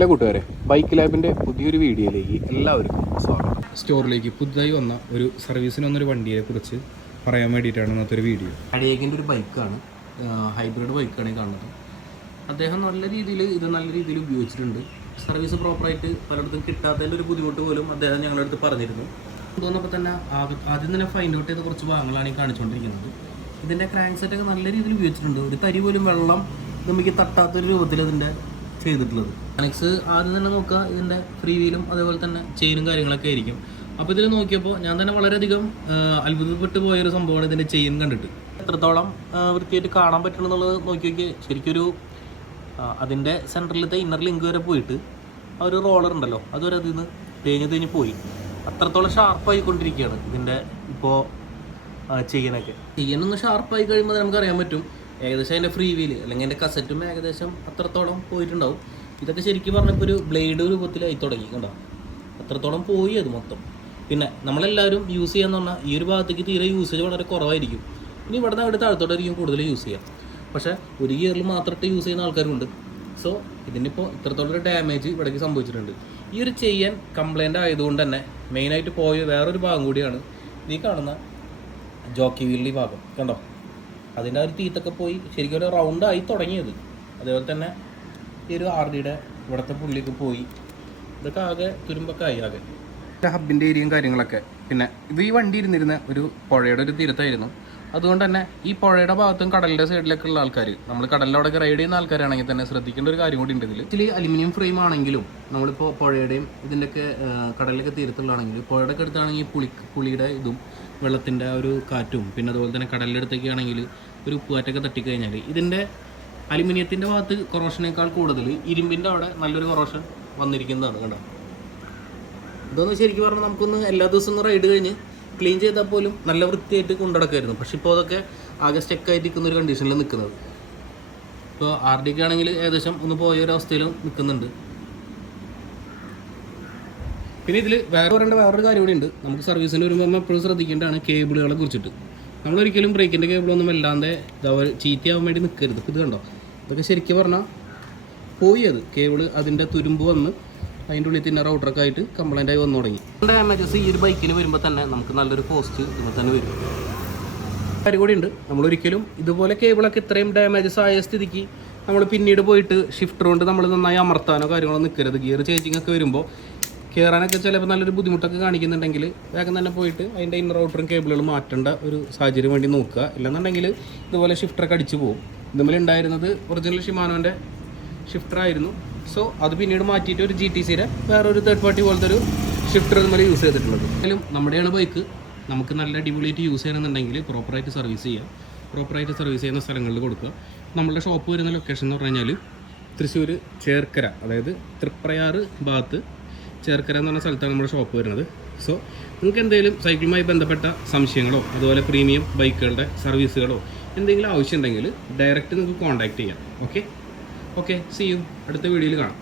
എല്ലാ കൂട്ടുകാരെ, ബൈക്ക് ലാബിൻ്റെ പുതിയൊരു വീഡിയോയിലേക്ക് എല്ലാവർക്കും സ്വാഗതം. സ്റ്റോറിലേക്ക് പുതുതായി വന്ന ഒരു സർവീസിന് വന്നൊരു വണ്ടിയെ കുറിച്ച് പറയാൻ വേണ്ടിയിട്ടാണ് ഇന്നത്തെ ഒരു വീഡിയോ. അഡിയേക്കിൻ്റെ ഒരു ബൈക്കാണ്, ഹൈബ്രിഡ് ബൈക്കാണ് കാണുന്നത്. അദ്ദേഹം നല്ല രീതിയിൽ ഉപയോഗിച്ചിട്ടുണ്ട്. സർവീസ് പ്രോപ്പറായിട്ട് പലയിടത്തും കിട്ടാത്തതിൻ്റെ ഒരു ബുദ്ധിമുട്ട് പോലും അദ്ദേഹം ഞങ്ങളുടെ അടുത്ത് പറഞ്ഞിരുന്നു. തോന്നുമ്പോൾ തന്നെ ആദ്യം തന്നെ ഫൈൻഡ് ഔട്ട് ചെയ്ത കുറച്ച് ഭാഗങ്ങളാണ് ഈ കാണിച്ചുകൊണ്ടിരിക്കുന്നത്. ഇതിൻ്റെ ക്രാങ്ക് സെറ്റൊക്കെ നല്ല രീതിയിൽ ഉപയോഗിച്ചിട്ടുണ്ട്. ഒരു തരി പോലും വെള്ളം നമുക്ക് തട്ടാത്തൊരു രൂപത്തിൽ അതിൻ്റെ ചെയ്തിട്ടുള്ളത്. കണക്സ് ആദ്യം തന്നെ നോക്കുക, ഇതിൻ്റെ ഫ്രീ വീലും അതേപോലെ തന്നെ ചെയിനും കാര്യങ്ങളൊക്കെ ആയിരിക്കും. അപ്പോൾ ഇതിൽ നോക്കിയപ്പോൾ ഞാൻ തന്നെ വളരെയധികം അത്ഭുതപ്പെട്ടു പോയൊരു സംഭവമാണ് ഇതിൻ്റെ ചെയിൻ കണ്ടിട്ട്. എത്രത്തോളം വൃത്തിയായിട്ട് കാണാൻ പറ്റണമെന്നുള്ളത് നോക്കി ശരിക്കൊരു അതിൻ്റെ സെൻറ്ററിലത്തെ ഇന്നർ ലിങ്ക് വരെ പോയിട്ട് ആ ഒരു റോളർ ഉണ്ടല്ലോ അതുവരെ അതിൽ നിന്ന് തേഞ്ഞ് പോയി. അത്രത്തോളം ഷാർപ്പായിക്കൊണ്ടിരിക്കുകയാണ് ഇതിൻ്റെ ഇപ്പോൾ ചെയിനൊന്ന് ഷാർപ്പായി കഴിയുമ്പോൾ നമുക്കറിയാൻ പറ്റും ഏകദേശം അതിൻ്റെ ഫ്രീ വീല് അല്ലെങ്കിൽ എൻ്റെ കസറ്റും ഏകദേശം അത്രത്തോളം പോയിട്ടുണ്ടാവും. ഇതൊക്കെ ശരിക്കും പറഞ്ഞപ്പോൾ ഒരു ബ്ലേഡ് രൂപത്തിലായി തുടങ്ങി കണ്ടോ, അത്രത്തോളം പോയി അത് മൊത്തം. പിന്നെ നമ്മളെല്ലാവരും യൂസ് ചെയ്യാന്ന് പറഞ്ഞാൽ ഈ ഒരു ഭാഗത്തേക്ക് തീരെ യൂസേജ് വളരെ കുറവായിരിക്കും. ഇനി ഇവിടെ നിന്ന് അവിടെ താഴത്തോട്ടായിരിക്കും കൂടുതൽ യൂസ് ചെയ്യാം. പക്ഷേ ഒരു ഗിയറിൽ മാത്രമായിട്ട് യൂസ് ചെയ്യുന്ന ആൾക്കാരുണ്ട്. സോ ഇതിനിപ്പോൾ ഇത്രത്തോളം ഒരു ഡാമേജ് ഇവിടേക്ക് സംഭവിച്ചിട്ടുണ്ട്. ഈ ഒരു ചെയിൻ കംപ്ലൈൻ്റ് ആയതുകൊണ്ട് തന്നെ മെയിനായിട്ട് പോയ വേറൊരു ഭാഗം കൂടിയാണ് ഈ കാണുന്ന ജോക്കി വീലിൻ്റെ ഭാഗം കണ്ടോ. അതിൻ്റെ ആ ഒരു തീത്തൊക്കെ പോയി ശരിക്കും ഒരു റൗണ്ടായി തുടങ്ങിയത്. അതേപോലെ തന്നെ ഈ ഒരു RDയുടെ ഇവിടുത്തെ പുള്ളിയൊക്കെ പോയി. ഇതൊക്കെ ആകെ തുരുമ്പൊക്കെ ആയി ആകെ. ഹബിൻ്റെ ഏരിയയും കാര്യങ്ങളൊക്കെ. പിന്നെ ഇത് ഈ വണ്ടി ഇരുന്നിരുന്ന ഒരു പുഴയുടെ ഒരു തീരത്തായിരുന്നു. അതുകൊണ്ട് തന്നെ ഈ പുഴയുടെ ഭാഗത്തും കടലിൻ്റെ സൈഡിലൊക്കെ ഉള്ള ആൾക്കാർ, നമ്മൾ കടലിലവിടെ റൈഡ് ചെയ്യുന്ന ആൾക്കാരാണെങ്കിൽ തന്നെ ശ്രദ്ധിക്കേണ്ട ഒരു കാര്യം കൂടി ഉണ്ട് ഇതിൽ. ഇതിൽ അലുമിനിയം ഫ്രെയിം ആണെങ്കിലും നമ്മളിപ്പോൾ പുഴയുടെയും ഇതിൻ്റെയൊക്കെ കടലിലൊക്കെ തീരത്തുള്ളതാണെങ്കിലും പുഴയുടെ ഒക്കെ അടുത്താണെങ്കിൽ പുളിയുടെ ഇതും വെള്ളത്തിൻ്റെ ആ ഒരു കാറ്റും പിന്നെ അതുപോലെ തന്നെ കടലിൻ്റെ അടുത്തൊക്കെ ആണെങ്കിൽ ഒരു ഉപ്പുകാറ്റൊക്കെ തട്ടിക്കഴിഞ്ഞാൽ ഇതിൻ്റെ അലുമിനിയത്തിൻ്റെ ഭാഗത്ത് കൊറോഷനേക്കാൾ കൂടുതൽ ഇരുമ്പിൻ്റെ അവിടെ നല്ലൊരു കൊറോഷൻ വന്നിരിക്കുന്നതാണ് കണ്ടോ. ഇതൊന്നും ശരിക്കും പറഞ്ഞാൽ നമുക്കൊന്ന് എല്ലാ ദിവസവും ഒന്ന് റൈഡ് കഴിഞ്ഞ് ക്ലീൻ ചെയ്താൽ പോലും നല്ല വൃത്തിയായിട്ട് കൊണ്ടുനടക്കുമായിരുന്നു. പക്ഷെ ഇപ്പോൾ അതൊക്കെ ആകെ സ്റ്റക്കായിട്ടിരിക്കുന്ന ഒരു കണ്ടീഷനിൽ നിൽക്കുന്നത്. ഇപ്പോൾ RDക്ക് ആണെങ്കിൽ ഏകദേശം ഒന്ന് പോയ ഒരു അവസ്ഥയിലും നിൽക്കുന്നുണ്ട്. പിന്നെ ഇതിൽ വേറൊരു കാര്യം കൂടി ഉണ്ട്. നമുക്ക് സർവീസിന് വരുമ്പോൾ നമ്മൾ എപ്പോഴും ശ്രദ്ധിക്കേണ്ടതാണ് കേബിളുകളെ കുറിച്ചിട്ട്. നമ്മളൊരിക്കലും ബ്രേക്കിൻ്റെ കേബിളൊന്നും വല്ലാതെ ചീത്തയാവാൻ വേണ്ടി നിൽക്കരുത്. ഇത് കണ്ടോ, ഇതൊക്കെ ശരിക്കും പറഞ്ഞാൽ പോയി അത് കേബിള് അതിൻ്റെ തുരുമ്പ് വന്ന് അതിൻ്റെ ഉള്ളിൽ തന്നെ റൗട്ടറൊക്കെ ആയിട്ട് കംപ്ലൈൻ്റ് ആയി വന്നു തുടങ്ങി. ഡാമേജസ് ഈ ഒരു ബൈക്കിന് വരുമ്പോൾ തന്നെ നമുക്ക് നല്ലൊരു കോസ്റ്റ് ഇതിൽ തന്നെ വരും. കാര്യം കൂടി ഉണ്ട്, നമ്മളൊരിക്കലും ഇതുപോലെ കേബിളൊക്കെ ഇത്രയും ഡാമേജസ് ആയ സ്ഥിതിക്ക് നമ്മൾ പിന്നീട് പോയിട്ട് ഷിഫ്റ്റർ കൊണ്ട് നമ്മൾ നന്നായി അമർത്താനോ കാര്യങ്ങളോ നിൽക്കരുത്. ഗിയർ ചേഞ്ചിങ് ഒക്കെ വരുമ്പോൾ കയറാനൊക്കെ ചിലപ്പോൾ നല്ലൊരു ബുദ്ധിമുട്ടൊക്കെ കാണിക്കുന്നുണ്ടെങ്കിൽ വേഗം തന്നെ പോയിട്ട് അതിൻ്റെ ഇന്നർ ഔട്ടറും കേബിളുകൾ മാറ്റേണ്ട ഒരു സാഹചര്യം വേണ്ടി നോക്കുക. ഇല്ലെന്നുണ്ടെങ്കിൽ ഇതുപോലെ ഷിഫ്റ്ററൊക്കെ അടിച്ചു പോകും. ഇതുമേലുണ്ടായിരുന്നത് ഒറിജിനൽ ഷിമാനോൻ്റെ ഷിഫ്റ്ററായിരുന്നു. സോ അത് പിന്നീട് മാറ്റിയിട്ട് ഒരു GTCയുടെ വേറൊരു തേർഡ് പാർട്ടി പോലത്തെ ഒരു ഷിഫ്റ്റർ ഇതുപോലെ യൂസ് ചെയ്തിട്ടുള്ളത്. എന്തായാലും നമ്മുടെയാണ് ബൈക്ക്, നമുക്ക് നല്ല അടിപൊളിയായിട്ട് യൂസ് ചെയ്യണമെന്നുണ്ടെങ്കിൽ പ്രോപ്പറായിട്ട് സർവീസ് ചെയ്യുക. പ്രോപ്പറായിട്ട് സർവീസ് ചെയ്യുന്ന സ്ഥലങ്ങളിൽ കൊടുക്കുക. നമ്മളുടെ ഷോപ്പ് വരുന്ന ലൊക്കേഷൻ എന്ന് പറഞ്ഞു കഴിഞ്ഞാൽ തൃശ്ശൂർ ചേർക്കര, അതായത് തൃപ്രയാർ ഭാഗത്ത് ചേർക്കര എന്ന് പറഞ്ഞ സ്ഥലത്താണ് നമ്മുടെ ഷോപ്പ് വരുന്നത്. സോ നിങ്ങൾക്ക് എന്തെങ്കിലും സൈക്കിളുമായി ബന്ധപ്പെട്ട സംശയങ്ങളോ അതുപോലെ പ്രീമിയം ബൈക്കുകളുടെ സർവീസുകളോ എന്തെങ്കിലും ആവശ്യമുണ്ടെങ്കിൽ ഡയറക്റ്റ് നിങ്ങൾക്ക് കോൺടാക്റ്റ് ചെയ്യാം. ഓക്കെ, സീ യു, അടുത്ത വീഡിയോയിൽ കാണാം.